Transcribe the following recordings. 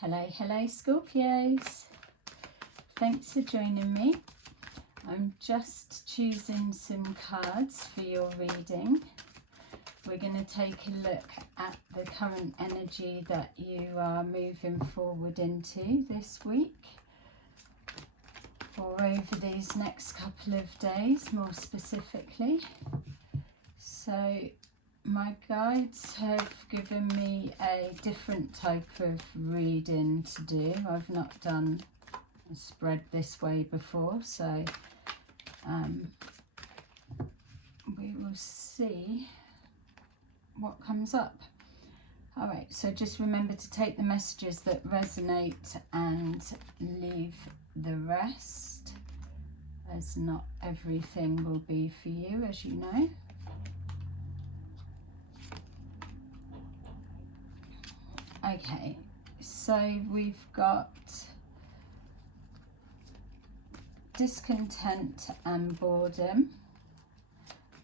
Hello Scorpios, thanks for joining me. I'm just choosing some cards for your reading. We're going to take a look at the current energy that you are moving forward into this week, or over these next couple of days more specifically. So my guides have given me a different type of reading to do. I've not done a spread this way before, so we will see what comes up. All right, so just remember to take the messages that resonate and leave the rest, as not everything will be for you, as you know. Okay, so we've got discontent and boredom,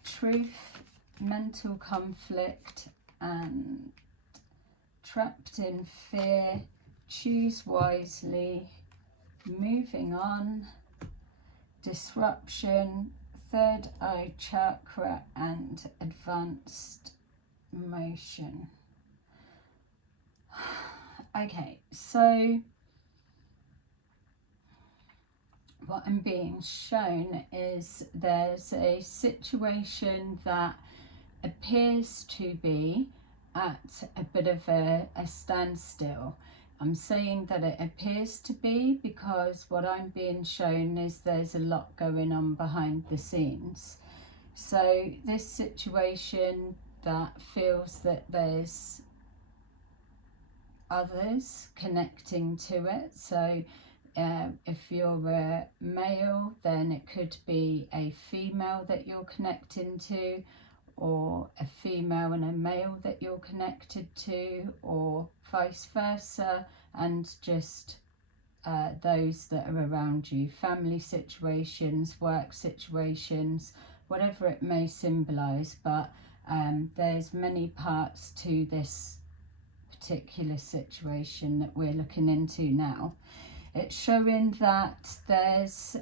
truth, mental conflict, and trapped in fear, choose wisely, moving on, disruption, third eye chakra, and advanced motion. Okay, so what I'm being shown is there's a situation that appears to be at a bit of a standstill. I'm saying that it appears to be because what I'm being shown is there's a lot going on behind the scenes. So this situation that feels that there's others connecting to it. So if you're a male, then it could be a female that you're connecting to, or a female and a male that you're connected to, or vice versa, and just those that are around you, family situations, work situations, whatever it may symbolize. But there's many parts to this particular situation that we're looking into now. It's showing that there's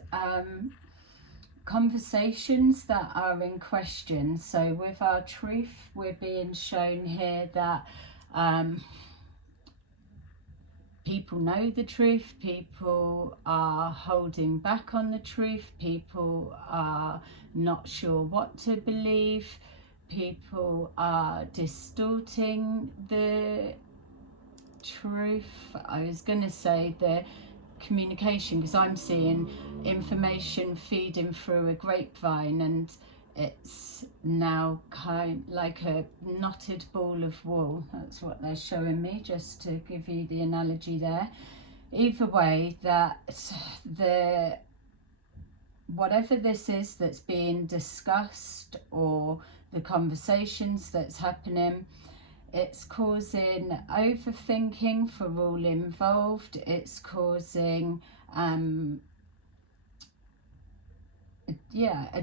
conversations that are in question. So with our truth, we're being shown here that people know the truth, people are holding back on the truth, people are not sure what to believe, people are distorting the truth. I was going to say the communication, because I'm seeing information feeding through a grapevine, and it's now kind like a knotted ball of wool. That's what they're showing me, just to give you the analogy there. Either way, that the whatever this is that's being discussed, or the conversations that's happening, it's causing overthinking for all involved. It's causing a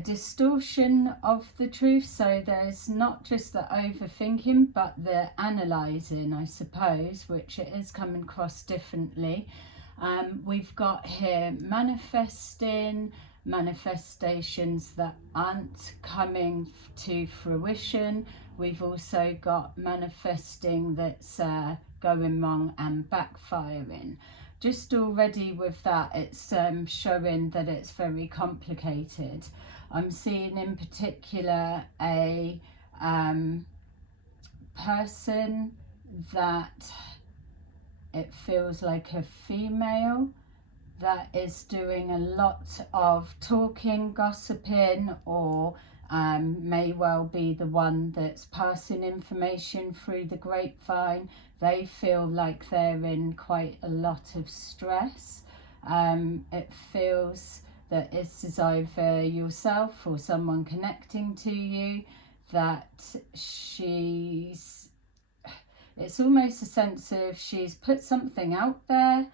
distortion of the truth. So there's not just the overthinking, but the analysing, I suppose, which it is coming across differently. We've got here manifestations that aren't coming to fruition. We've also got manifesting that's going wrong and backfiring. Just already with that, it's showing that it's very complicated. I'm seeing in particular a person that it feels like a female that is doing a lot of talking, gossiping, or may well be the one that's passing information through the grapevine. They feel like they're in quite a lot of stress. It feels that this is either yourself or someone connecting to you, that it's almost a sense of she's put something out there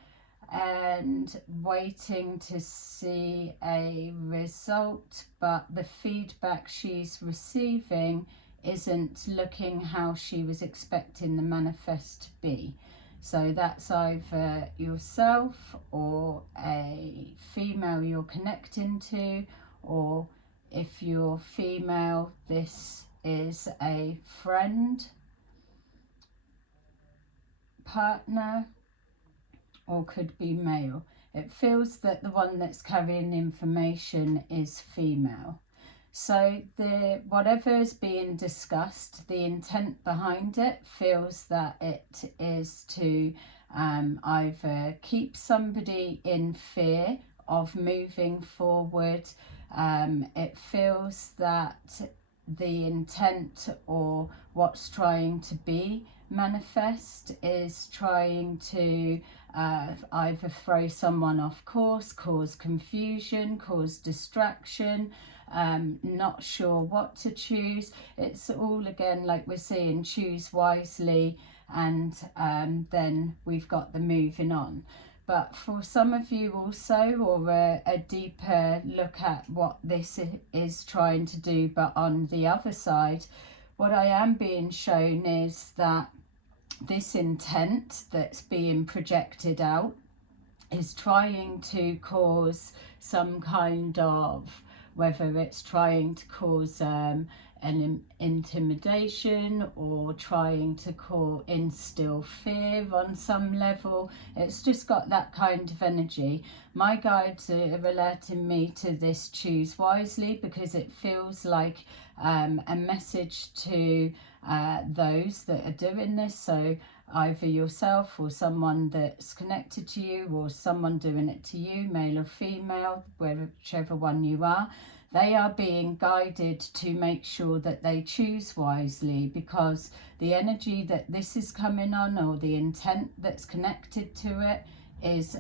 and waiting to see a result, but the feedback she's receiving isn't looking how she was expecting the manifest to be. So that's either yourself or a female you're connecting to, or if you're female, this is a friend, partner, or could be male. It feels that the one that's carrying the information is female. So whatever is being discussed, the intent behind it feels that it is to either keep somebody in fear of moving forward. It feels that the intent or what's trying to be manifest is trying to either throw someone off course, cause confusion, cause distraction, not sure what to choose. It's all, again, like we're saying, choose wisely, and then we've got the moving on. But for some of you also, or a deeper look at what this is trying to do, but on the other side, what I am being shown is that this intent that's being projected out is trying to cause some kind of, whether it's trying to cause an intimidation or trying to instill fear on some level. It's just got that kind of energy. My guides are alerting me to this choose wisely, because it feels like a message to those that are doing this. So either yourself or someone that's connected to you, or someone doing it to you, male or female, whichever one you are. They are being guided to make sure that they choose wisely, because the energy that this is coming on, or the intent that's connected to it, is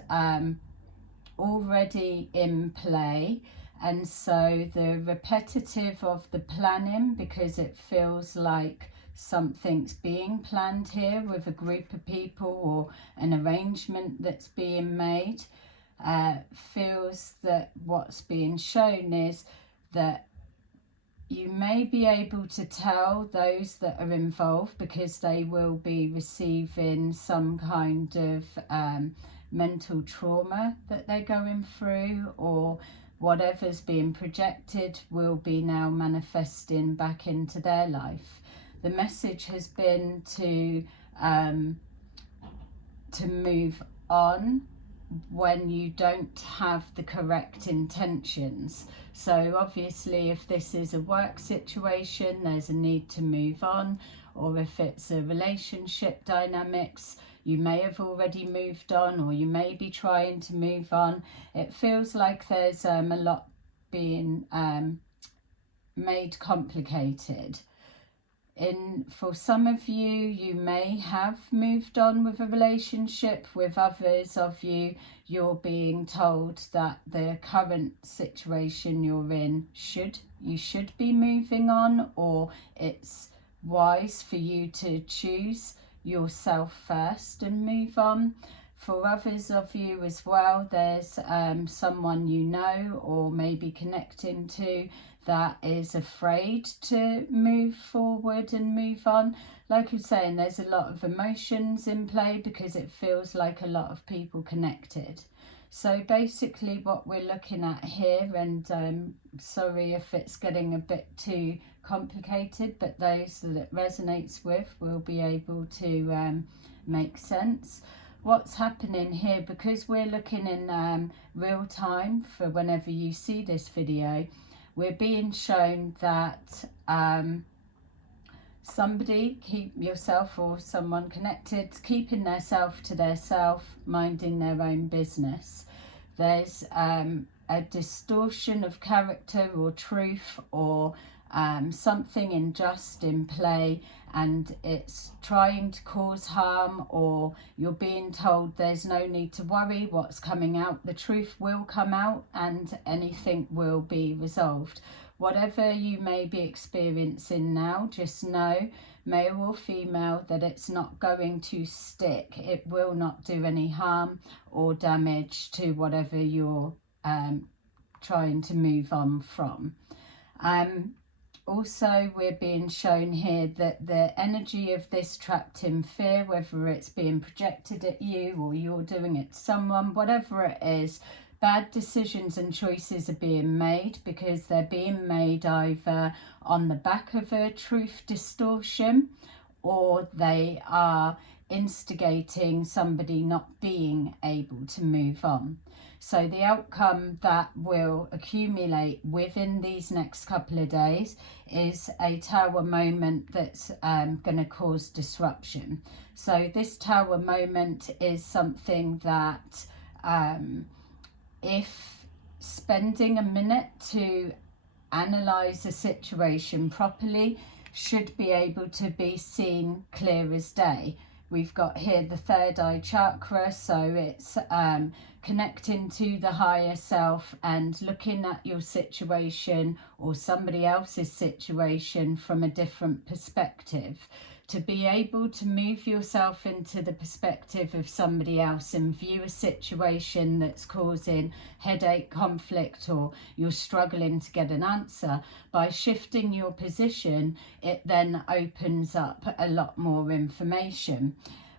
already in play. And so the repetitive of the planning, because it feels like something's being planned here with a group of people, or an arrangement that's being made, feels that what's being shown is that you may be able to tell those that are involved, because they will be receiving some kind of mental trauma that they're going through, or whatever's being projected will be now manifesting back into their life. The message has been to move on when you don't have the correct intentions. So obviously, if this is a work situation, there's a need to move on, or if it's a relationship dynamics, you may have already moved on, or you may be trying to move on. It feels like there's a lot being made complicated. For some of you, you may have moved on with a relationship. With others of you, you're being told that the current situation you're in, you should be moving on, or it's wise for you to choose yourself first and move on. For others of you as well, there's someone you know, or maybe connecting to, that is afraid to move forward and move on. Like I'm saying, there's a lot of emotions in play, because it feels like a lot of people connected. So basically what we're looking at here, and sorry if it's getting a bit too complicated, but those that it resonates with will be able to make sense. What's happening here, because we're looking in real time for whenever you see this video, we're being shown that somebody, keep yourself or someone connected, keeping their self to their self, minding their own business. There's a distortion of character or truth, or something unjust in play, and it's trying to cause harm, or you're being told there's no need to worry what's coming out. The truth will come out, and anything will be resolved. Whatever you may be experiencing now, just know, male or female, that it's not going to stick. It will not do any harm or damage to whatever you're trying to move on from. also we're being shown here that the energy of this trapped in fear, whether it's being projected at you or you're doing it to someone, whatever it is, bad decisions and choices are being made because they're being made either on the back of a truth distortion, or they are instigating somebody not being able to move on. So the outcome that will accumulate within these next couple of days is a tower moment that's going to cause disruption. So this tower moment is something that if spending a minute to analyze a situation properly, should be able to be seen clear as day. We've got here the third eye chakra, so it's connecting to the higher self and looking at your situation or somebody else's situation from a different perspective. To be able to move yourself into the perspective of somebody else and view a situation that's causing headache, conflict, or you're struggling to get an answer, by shifting your position, it then opens up a lot more information.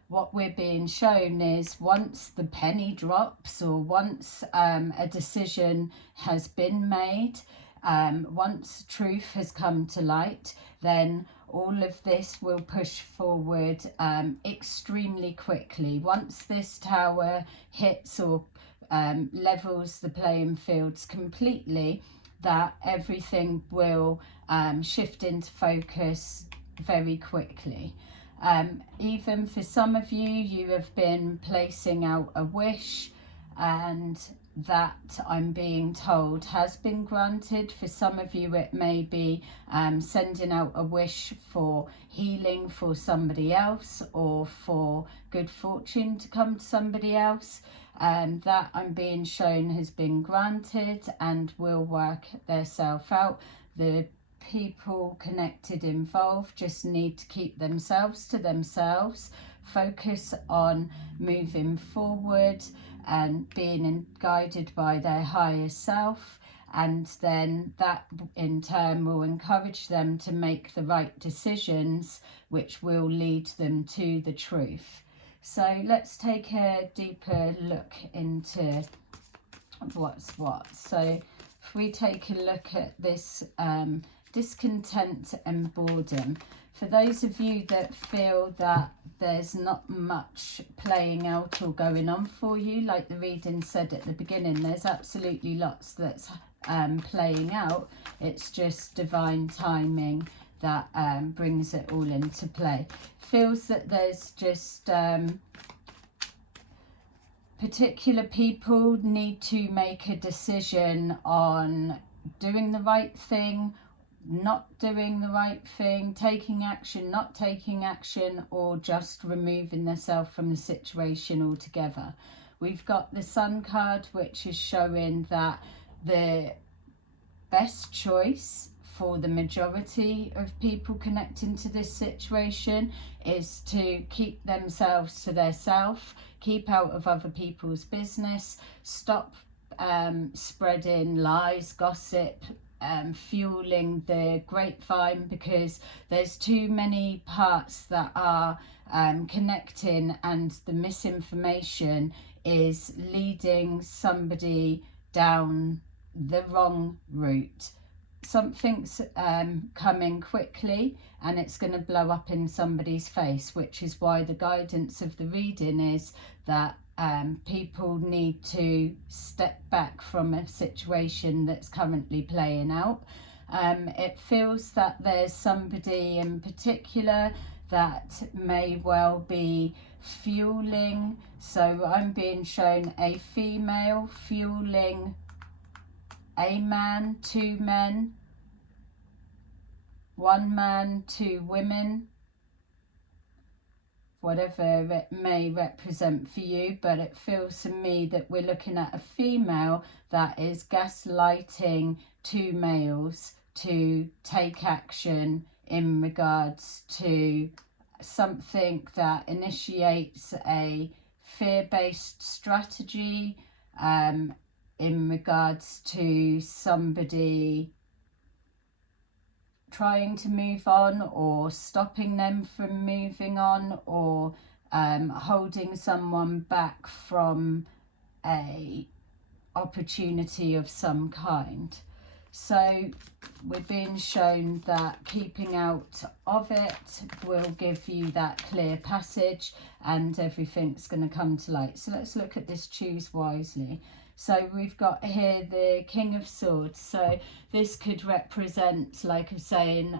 What we're being shown is once the penny drops, or once a decision has been made, once truth has come to light, then all of this will push forward extremely quickly. Once this tower hits or levels the playing fields completely, that everything will shift into focus very quickly. Even for some of you, you have been placing out a wish, and that, I'm being told, has been granted. For some of you, it may be sending out a wish for healing for somebody else, or for good fortune to come to somebody else. That, I'm being shown, has been granted and will work theirself out. The people connected, involved, just need to keep themselves to themselves, focus on moving forward and being guided by their higher self, and then that in turn will encourage them to make the right decisions, which will lead them to the truth. So let's take a deeper look into what's what. So if we take a look at this discontent and boredom, for those of you that feel that there's not much playing out or going on for you, like the reading said at the beginning, there's absolutely lots that's playing out. It's just divine timing that brings it all into play. Feels that there's just particular people need to make a decision on doing the right thing, not doing the right thing, taking action, not taking action, or just removing themselves from the situation altogether. We've got the Sun card, which is showing that the best choice for the majority of people connecting to this situation is to keep themselves to themselves, keep out of other people's business, stop spreading lies, gossip, fueling the grapevine, because there's too many parts that are connecting, and the misinformation is leading somebody down the wrong route. Something's coming quickly and it's going to blow up in somebody's face, which is why the guidance of the reading is that people need to step back from a situation that's currently playing out. It feels that there's somebody in particular that may well be fueling. So I'm being shown a female fueling a man, two men, one man, two women, whatever it may represent for you, but it feels to me that we're looking at a female that is gaslighting two males to take action in regards to something that initiates a fear-based strategy, in regards to somebody trying to move on, or stopping them from moving on, or holding someone back from a opportunity of some kind. So we're being shown that keeping out of it will give you that clear passage and everything's going to come to light. So let's look at this choose wisely. So we've got here the King of Swords. So this could represent, like I'm saying,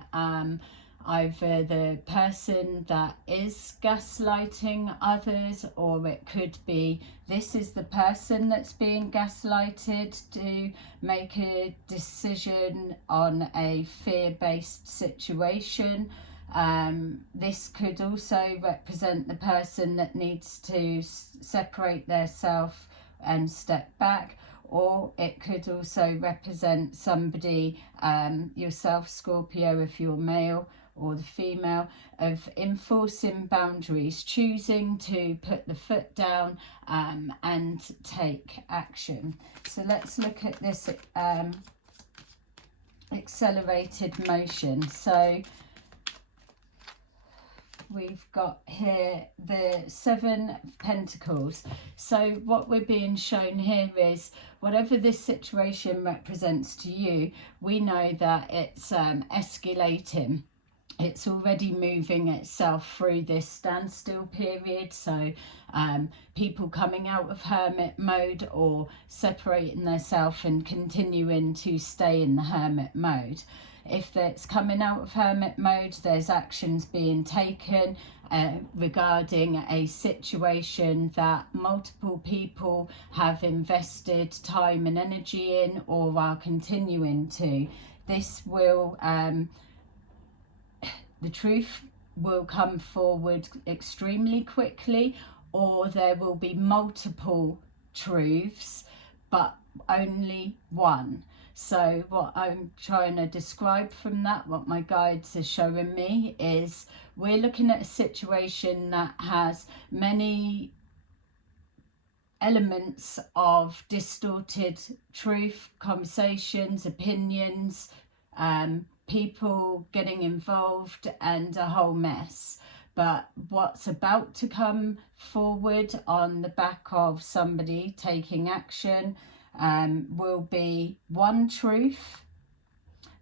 either the person that is gaslighting others, or it could be this is the person that's being gaslighted to make a decision on a fear-based situation. This could also represent the person that needs to separate themselves and step back, or it could also represent somebody, yourself Scorpio if you're male, or the female, of enforcing boundaries, choosing to put the foot down and take action. So let's look at this accelerated motion. So we've got here the Seven of Pentacles. So what we're being shown here is whatever this situation represents to you, we know that it's escalating. It's already moving itself through this standstill period. So people coming out of hermit mode or separating themselves and continuing to stay in the hermit mode. If it's coming out of hermit mode, there's actions being taken regarding a situation that multiple people have invested time and energy in or are continuing to. This will, the truth will come forward extremely quickly, or there will be multiple truths, but only one. So what I'm trying to describe from that, what my guides are showing me, is we're looking at a situation that has many elements of distorted truth, conversations, opinions, people getting involved, and a whole mess. But what's about to come forward on the back of somebody taking action will be one truth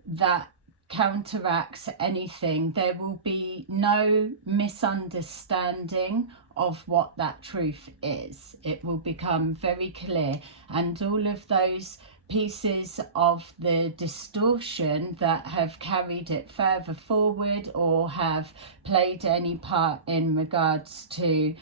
that counteracts anything. There will be no misunderstanding of what that truth is. It will become very clear, and all of those pieces of the distortion that have carried it further forward or have played any part in regards to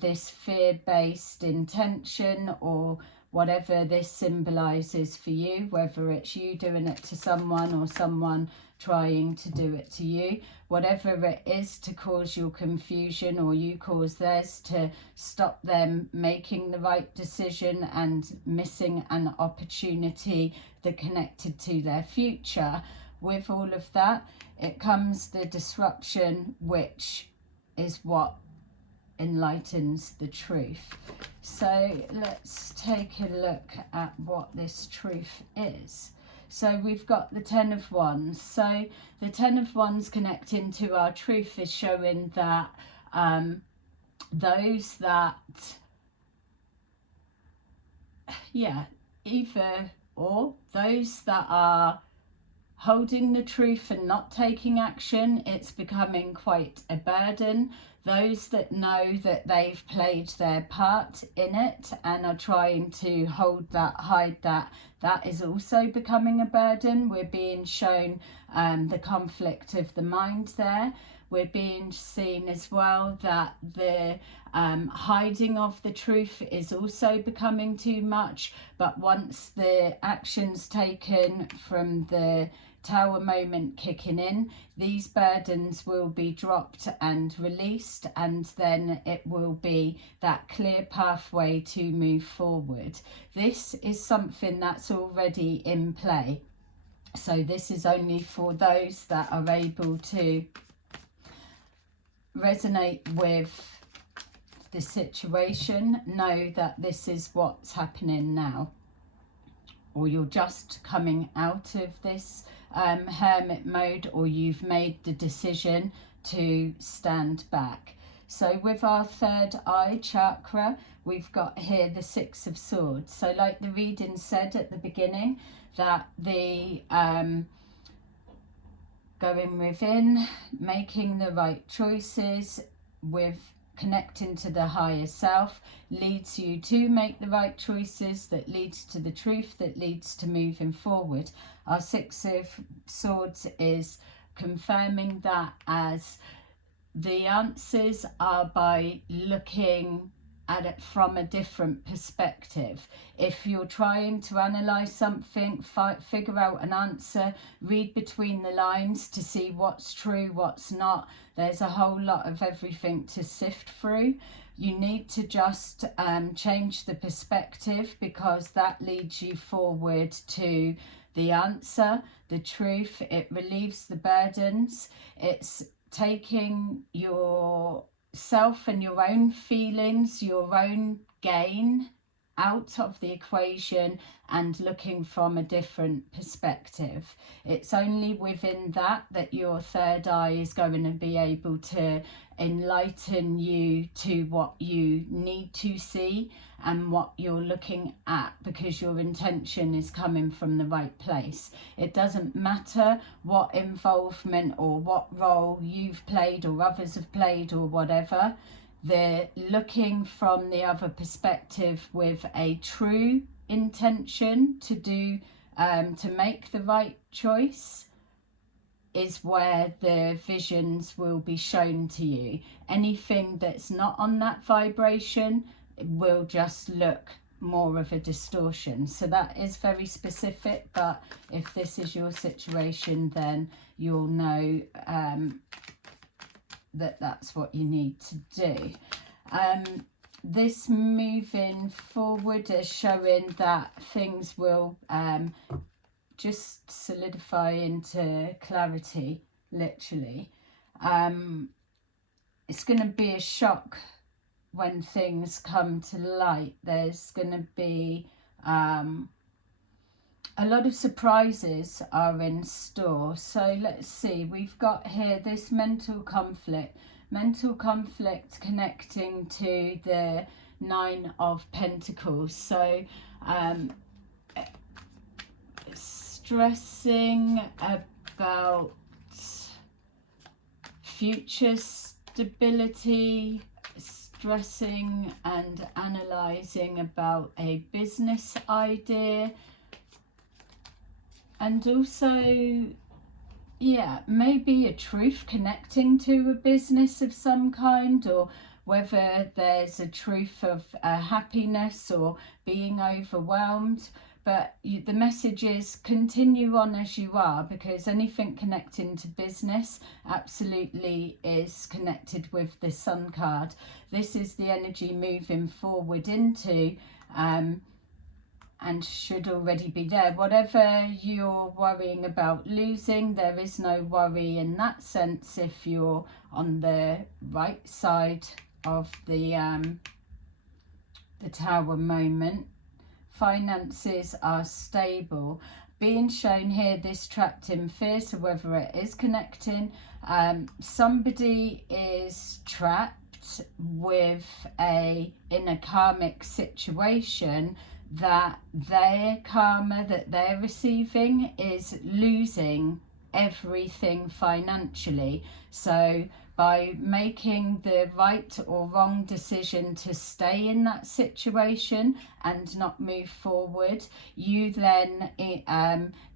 this fear-based intention, or whatever this symbolizes for you, whether it's you doing it to someone or someone trying to do it to you, whatever it is to cause your confusion or you cause theirs, to stop them making the right decision and missing an opportunity that connected to their future. With all of that, it comes the disruption, which is what enlightens the truth. So let's take a look at what this truth is. So we've got the Ten of Wands. So the Ten of Wands connecting to our truth is showing that those that, either or, those that are holding the truth and not taking action, it's becoming quite a burden. Those that know that they've played their part in it and are trying to hold that, hide that, that is also becoming a burden. We're being shown the conflict of the mind there. We're being seen as well that the hiding of the truth is also becoming too much. But once the action's taken from the Tower moment kicking in, these burdens will be dropped and released, and then it will be that clear pathway to move forward. This is something that's already in play. So this is only for those that are able to resonate with the situation, know that this is what's happening now. or you're just coming out of this hermit mode, or you've made the decision to stand back. So with our third eye chakra, we've got here the Six of Swords. So like the reading said at the beginning, that the going within, making the right choices with connecting to the higher self leads you to make the right choices, that leads to the truth, that leads to moving forward. Our Six of Swords is confirming that, as the answers are by looking at it from a different perspective. If you're trying to analyze something, figure out an answer, read between the lines to see what's true, what's not, there's a whole lot of everything to sift through. You need to just change the perspective, because that leads you forward to the answer, the truth. It relieves the burdens. It's taking yourself and your own feelings, your own gain out of the equation and looking from a different perspective. It's only within that your third eye is going to be able to enlighten you to what you need to see and what you're looking at, because your intention is coming from the right place. It doesn't matter what involvement or what role you've played or others have played or whatever. They're looking from the other perspective with a true intention to do, to make the right choice, is where the visions will be shown to you. Anything that's not on that vibration will just look more of a distortion. So that is very specific, but if this is your situation, then you'll know that that's what you need to do. This moving forward is showing that things will just solidify into clarity, literally. It's going to be a shock when things come to light. There's going to be a lot of surprises are in store. So let's see, we've got here this mental conflict connecting to the Nine of Pentacles. So stressing about future stability, stressing and analysing about a business idea, and also, yeah, maybe a truth connecting to a business of some kind, or whether there's a truth of happiness or being overwhelmed. But the message is continue on as you are, because anything connecting to business absolutely is connected with the Sun card. This is the energy moving forward into, and should already be there. Whatever you're worrying about losing, there is no worry in that sense if you're on the right side of the Tower moment. Finances are stable. Being shown here this trapped in fear, so whether it is connecting, somebody is trapped with in a karmic situation, that their karma that they're receiving is losing everything financially. So by making the right or wrong decision to stay in that situation and not move forward, you then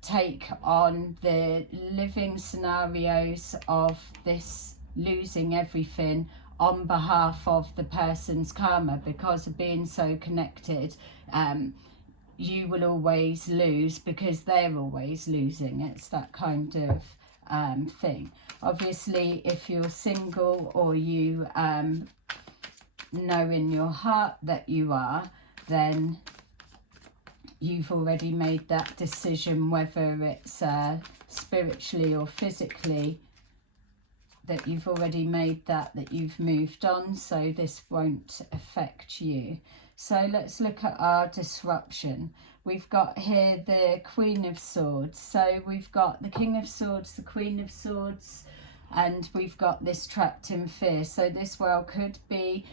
take on the living scenarios of this losing everything on behalf of the person's karma. Because of being so connected, you will always lose because they're always losing. It's that kind of thing. Obviously, if you're single or you know in your heart that you are, then you've already made that decision, whether it's spiritually or physically, that you've already made that you've moved on, so this won't affect you. So let's look at our disruption. We've got here the Queen of Swords. So we've got the King of Swords, the Queen of Swords, and we've got this trapped in fear. So this well could be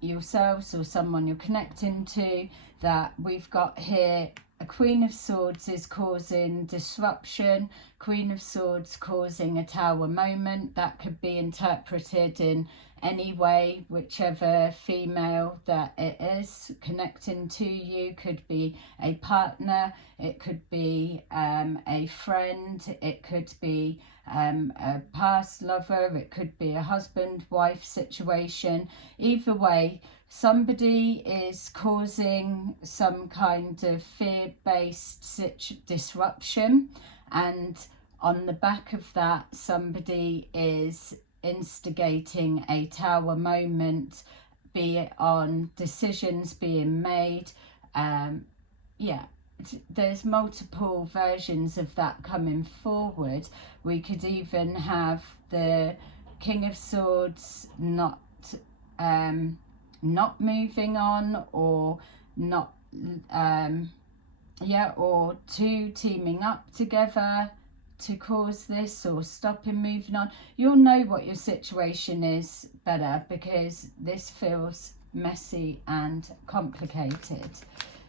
yourselves or someone you're connecting to. That we've got here, a Queen of Swords is causing disruption, Queen of Swords causing a Tower moment. That could be interpreted in any way, whichever female that it is connecting to you. Could be a partner, it could be a friend, it could be a past lover, it could be a husband-wife situation. Either way, somebody is causing some kind of fear-based disruption, and on the back of that, somebody is instigating a Tower moment, be it on decisions being made. There's multiple versions of that coming forward. We could even have the King of Swords not moving on, or not or two teaming up together to cause this, or stopping moving on. You'll know what your situation is better, because this feels messy and complicated.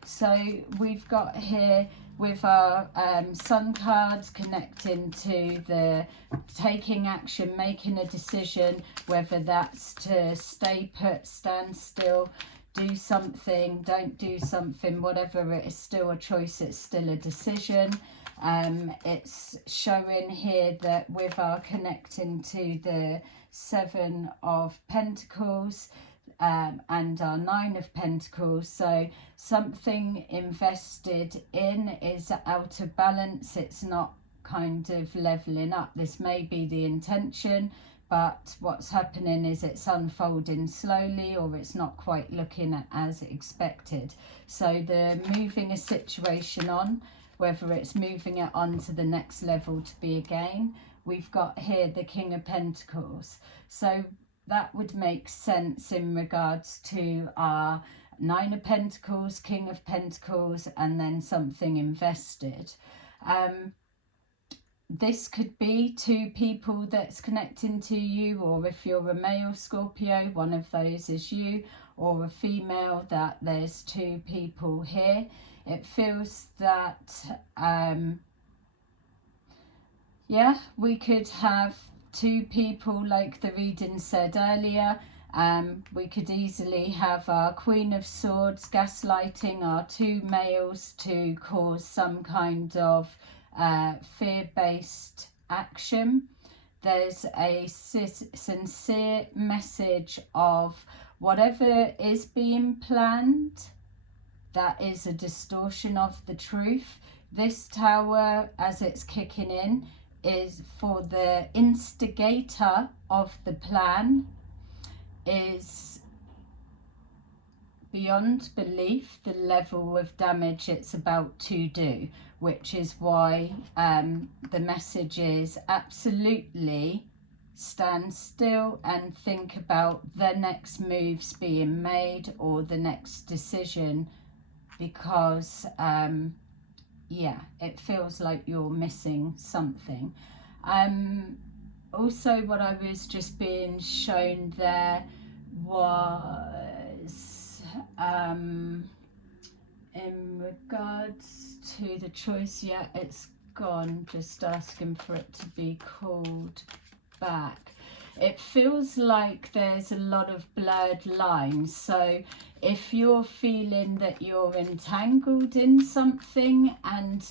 So we've got here with our Sun cards connecting to the taking action, making a decision, whether that's to stay put, stand still, do something, don't do something, whatever, it is still a choice, it's still a decision. It's showing here that with our connecting to the Seven of Pentacles and our Nine of Pentacles, so something invested in is out of balance. It's not kind of leveling up. This may be the intention, but what's happening is it's unfolding slowly, or it's not quite looking as expected. So the moving a situation on, whether it's moving it on to the next level to be a gain. We've got here the King of Pentacles. So that would make sense in regards to our Nine of Pentacles, King of Pentacles, and then something invested. This could be two people that's connecting to you, or if you're a male Scorpio, one of those is you, or a female, that there's two people here. It feels that, we could have two people, like the reading said earlier. We could easily have our Queen of Swords gaslighting our two males to cause some kind of fear-based action. There's a sincere message of whatever is being planned, that is a distortion of the truth. This Tower, as it's kicking in, is for the instigator of the plan, is beyond belief the level of damage it's about to do, which is why the message is absolutely stand still and think about the next moves being made, or the next decision, because it feels like you're missing something. Also, what I was just being shown there was in regards to the choice, it's gone, just asking for it to be called back. It feels like there's a lot of blurred lines. So if you're feeling that you're entangled in something and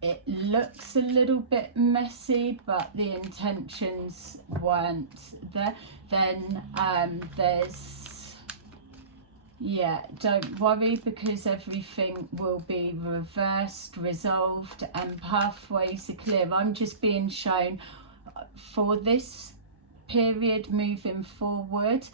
it looks a little bit messy, but the intentions weren't there, then don't worry, because everything will be reversed, resolved, and pathways are clear. I'm just being shown for this period moving forward,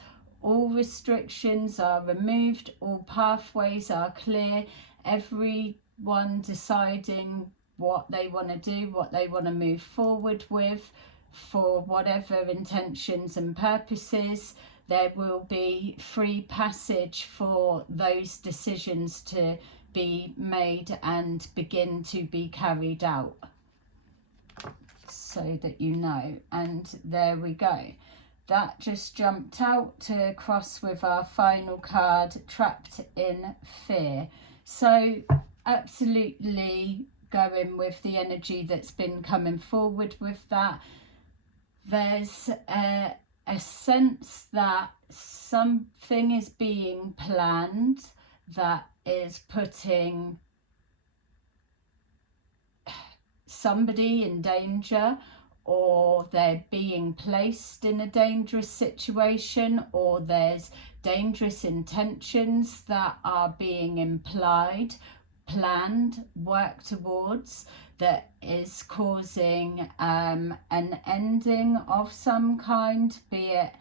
all restrictions are removed, all pathways are clear, everyone deciding what they want to do, what they want to move forward with, for whatever intentions and purposes. there will be free passage for those decisions to be made and begin to be carried out, so that you know. And there we go. That just jumped out to cross with our final card, Trapped in Fear. So absolutely going with the energy that's been coming forward with that. There's a sense that something is being planned that is putting somebody in danger, or they're being placed in a dangerous situation, or there's dangerous intentions that are being implied, planned, worked towards, that is causing an ending of some kind, be it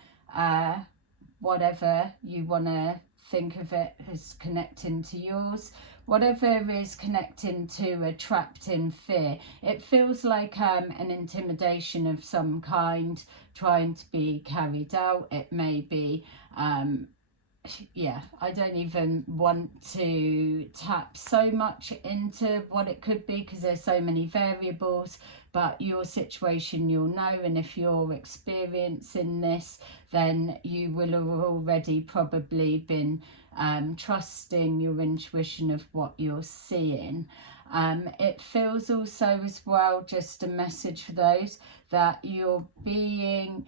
whatever you want to think of it as connecting to yours, whatever is connecting to a trapped in fear. It feels like an intimidation of some kind trying to be carried out. It may be yeah, I don't even want to tap so much into what it could be because there's so many variables, but your situation you'll know, and if you're experiencing this, then you will have already probably been trusting your intuition of what you're seeing. It feels also as well, just a message for those, that you're being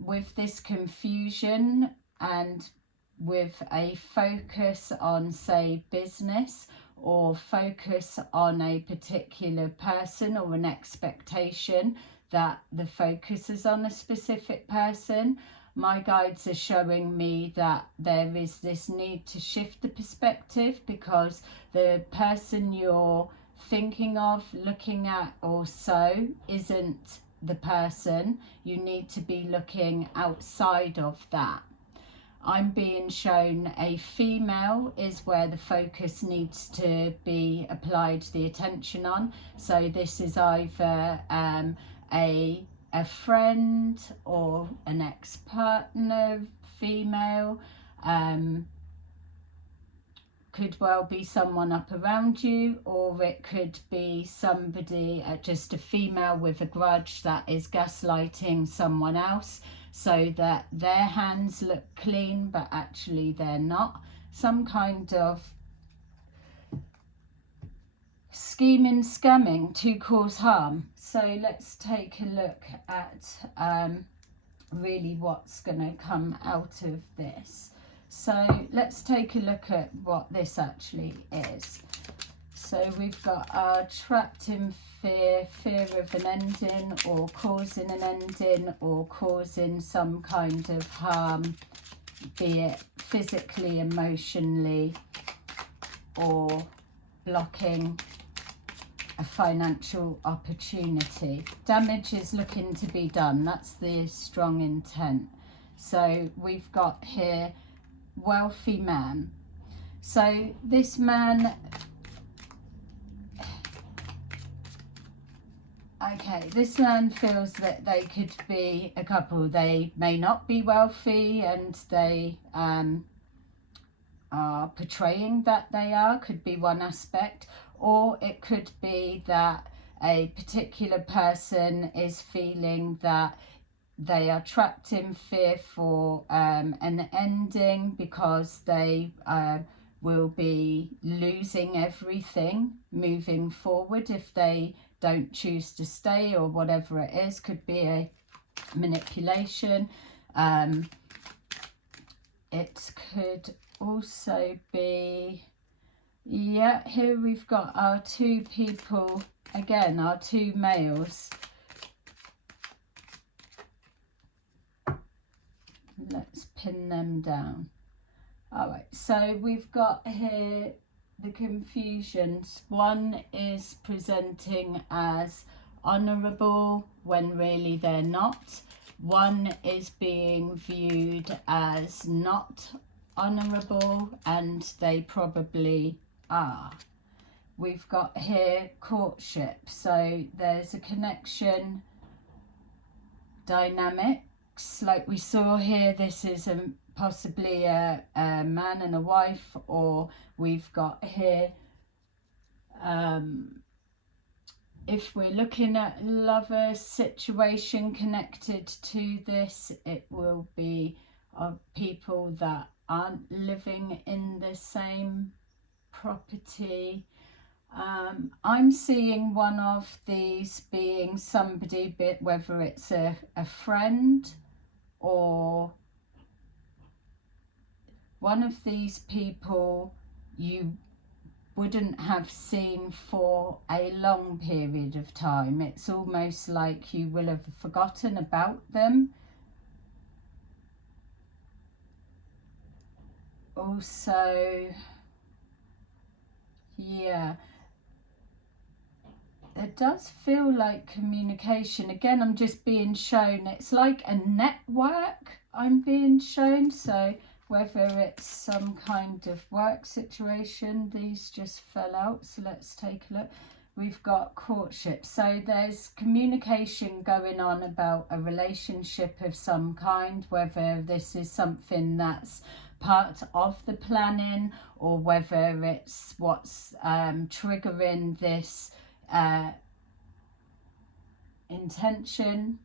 with this confusion and with a focus on, say, business, or focus on a particular person, or an expectation that the focus is on a specific person. My guides are showing me that there is this need to shift the perspective, because the person you're thinking of, looking at, or so isn't the person. You need to be looking outside of that. I'm being shown a female is where the focus needs to be applied the attention on. So this is either a friend or an ex-partner, female. Could well be someone up around you, or it could be somebody, just a female with a grudge that is gaslighting someone else so that their hands look clean but actually they're not. Some kind of scheming, scamming to cause harm. So let's take a look at really what's going to come out of this. So let's take a look at what this actually is. So we've got our trapped in fear, fear of an ending, or causing an ending, or causing some kind of harm, be it physically, emotionally, or blocking a financial opportunity. Damage is looking to be done. That's the strong intent. So we've got here wealthy man. So this man, okay, this man feels that they could be a couple. They may not be wealthy, and they are portraying that they are, could be one aspect. Or it could be that a particular person is feeling that they are trapped in fear for an ending, because they will be losing everything moving forward if they don't choose to stay, or whatever it is. Could be a manipulation. It could also be, yeah, here we've got our two people, again, our two males. Let's pin them down. All right, so we've got here the confusions. One is presenting as honourable when really they're not. One is being viewed as not honourable, and they probably are. We've got here courtship. So there's a connection dynamic works like we saw here. This is possibly a man and a wife, or we've got here, if we're looking at lover situation connected to this, it will be of people that aren't living in the same property. I'm seeing one of these being somebody, whether it's a friend or one of these people you wouldn't have seen for a long period of time. It's almost like you will have forgotten about them. Also, yeah, it does feel like communication. Again, I'm just being shown, it's like a network I'm being shown. So whether it's some kind of work situation, these just fell out. So let's take a look. We've got courtship. So there's communication going on about a relationship of some kind, whether this is something that's part of the planning or whether it's what's triggering this intention.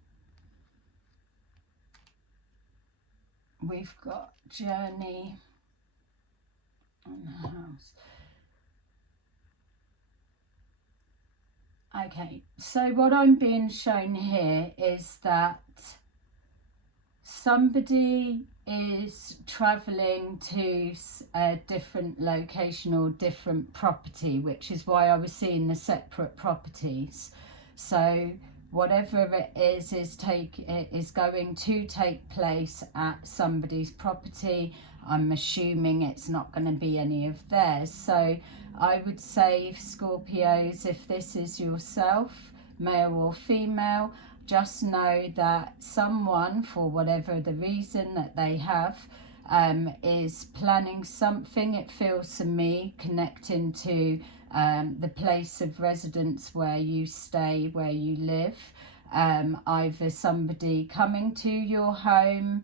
We've got journey and house. Okay, so what I'm being shown here is that somebody is travelling to a different location or different property, which is why I was seeing the separate properties. So whatever it is going to take place at somebody's property. I'm assuming it's not going to be any of theirs. So I would say, Scorpios, if this is yourself, male or female, just know that someone, for whatever the reason that they have, is planning something. It feels to me connecting to the place of residence where you stay, where you live. Either somebody coming to your home,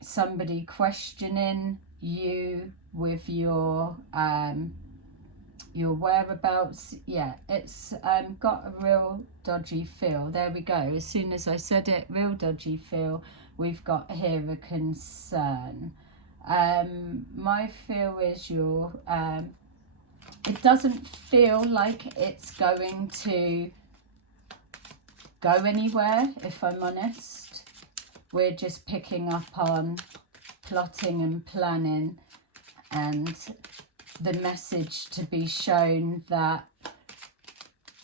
somebody questioning you with your whereabouts. Yeah, it's got a real dodgy feel. There we go. As soon as I said it, real dodgy feel, we've got here a concern. My feel is it doesn't feel like it's going to go anywhere, if I'm honest. We're just picking up on plotting and planning, and the message to be shown that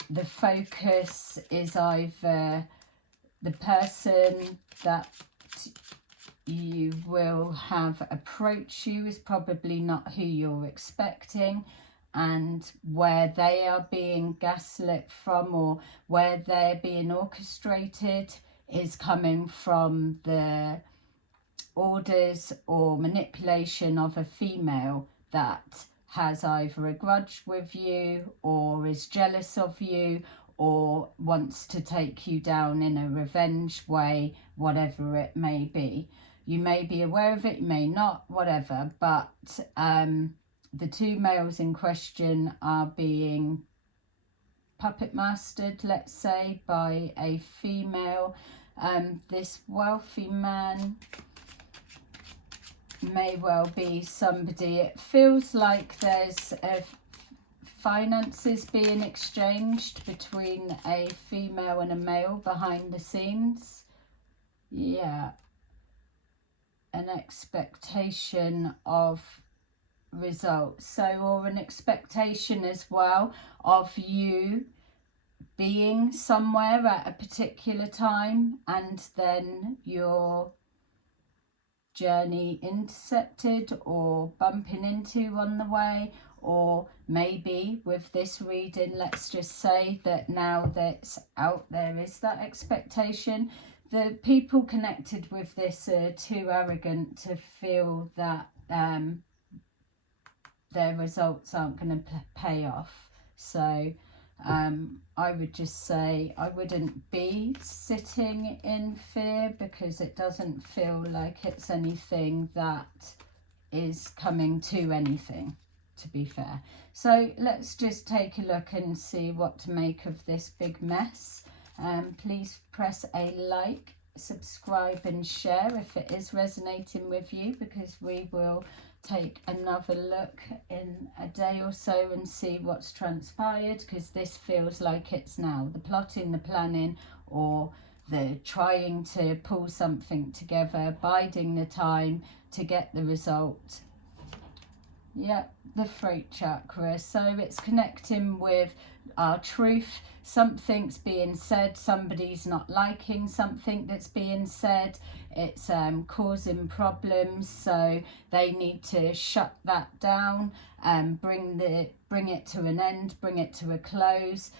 the focus is either the person that you will have approach you is probably not who you're expecting, and where they are being gaslit from or where they're being orchestrated is coming from the orders or manipulation of a female that has either a grudge with you or is jealous of you or wants to take you down in a revenge way, whatever it may be. You may be aware of it, you may not, whatever, but the two males in question are being puppet mastered, let's say, by a female. This wealthy man may well be somebody. It feels like there's finances being exchanged between a female and a male behind the scenes. Yeah, an expectation of results. So, or an expectation as well of you being somewhere at a particular time and then your journey intercepted or bumping into on the way. Or maybe with this reading, let's just say that now that's out, there is that expectation. The people connected with this are too arrogant to feel that their results aren't going to pay off. So I would just say I wouldn't be sitting in fear, because it doesn't feel like it's anything that is coming to anything, to be fair. So let's just take a look and see what to make of this big mess. Please press a like, subscribe and share if it is resonating with you, because we will take another look in a day or so and see what's transpired, because this feels like it's now the plotting, the planning, or the trying to pull something together, biding the time to get the result. Yeah, the throat chakra. So it's connecting with our truth. Something's being said, somebody's not liking something that's being said. It's causing problems, so they need to shut that down and bring it to an end, bring it to a close.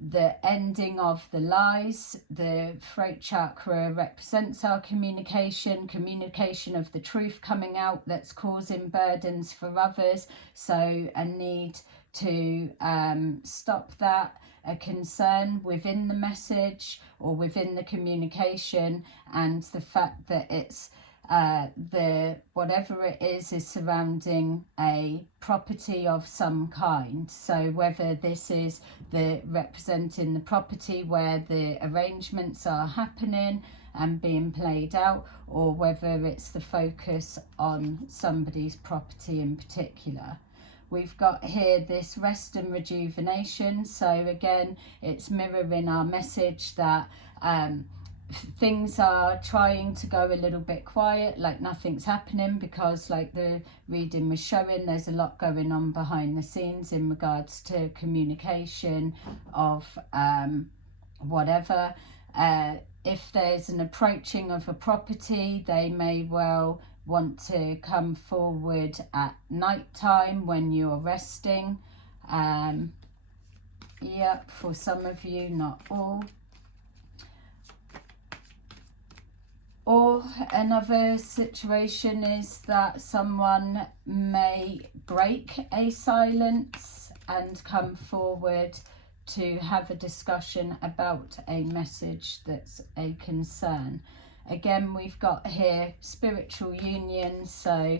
The ending of the lies. The throat chakra represents our communication of the truth coming out that's causing burdens for others. So a need to stop that, a concern within the message or within the communication, and the fact that it's whatever it is surrounding a property of some kind. So whether this is representing the property where the arrangements are happening and being played out, or whether it's the focus on somebody's property in particular. We've got here this rest and rejuvenation. So again, it's mirroring our message that things are trying to go a little bit quiet, like nothing's happening, because like the reading was showing, there's a lot going on behind the scenes in regards to communication of whatever. If there's an approaching of a property, they may well want to come forward at night time when you're resting. Yeah, for some of you, not all. Or another situation is that someone may break a silence and come forward to have a discussion about a message that's a concern. Again, we've got here spiritual union, so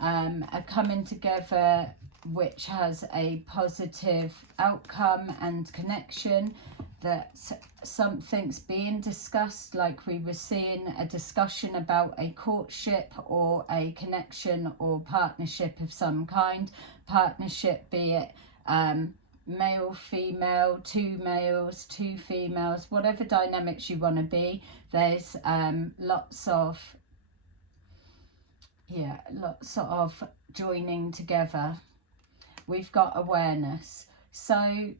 a coming together which has a positive outcome and connection, that something's being discussed, like we were seeing a discussion about a courtship or a connection or partnership of some kind. Partnership, be it male, female, two males, two females, whatever dynamics you want to be. There's lots of joining together. We've got awareness. So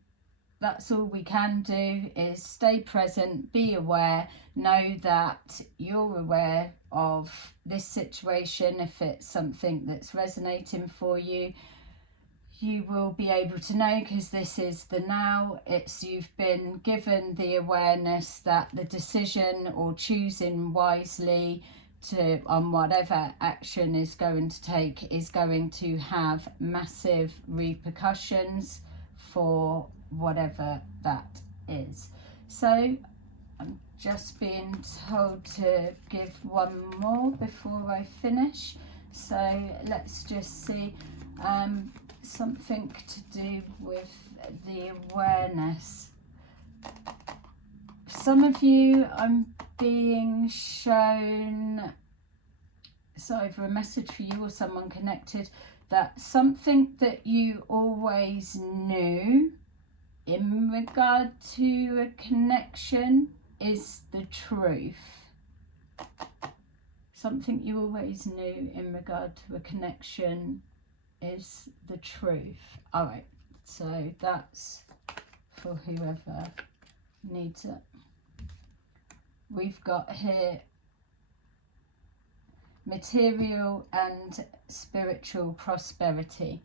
that's all we can do, is stay present, be aware, know that you're aware of this situation. If it's something that's resonating for you, you will be able to know, because this is the now. You've been given the awareness that the decision or choosing wisely on whatever action is going to take is going to have massive repercussions for whatever that is. So I'm just being told to give one more before I finish. So let's just see something to do with the awareness. Some of you, I'm being shown, it's either a message for you or someone connected, that something that you always knew in regard to a connection is the truth. Something you always knew in regard to a connection is the truth. All right, so that's for whoever needs it. We've got here material and spiritual prosperity,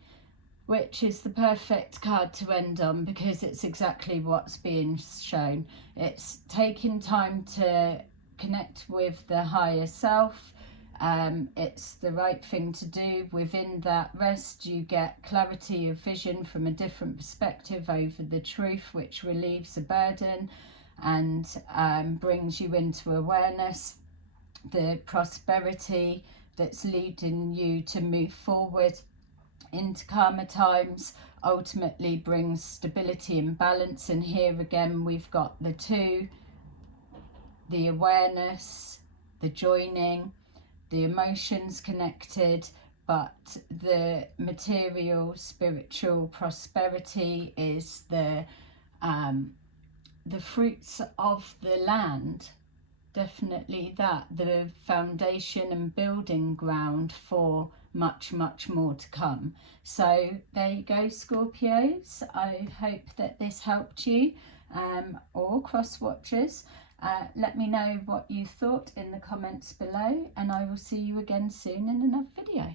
which is the perfect card to end on, because it's exactly what's being shown. It's taking time to connect with the higher self, It's the right thing to do. Within that rest, you get clarity of vision from a different perspective over the truth, which relieves a burden and brings you into awareness. The prosperity that's leading you to move forward into calmer times ultimately brings stability and balance. And here again we've got the two, the awareness, the joining, the emotions connected, but the material spiritual prosperity is the fruits of the land. Definitely that, the foundation and building ground for much more to come. So there you go, Scorpios. I hope that this helped you, or cross watchers. Let me know what you thought in the comments below, and I will see you again soon in another video.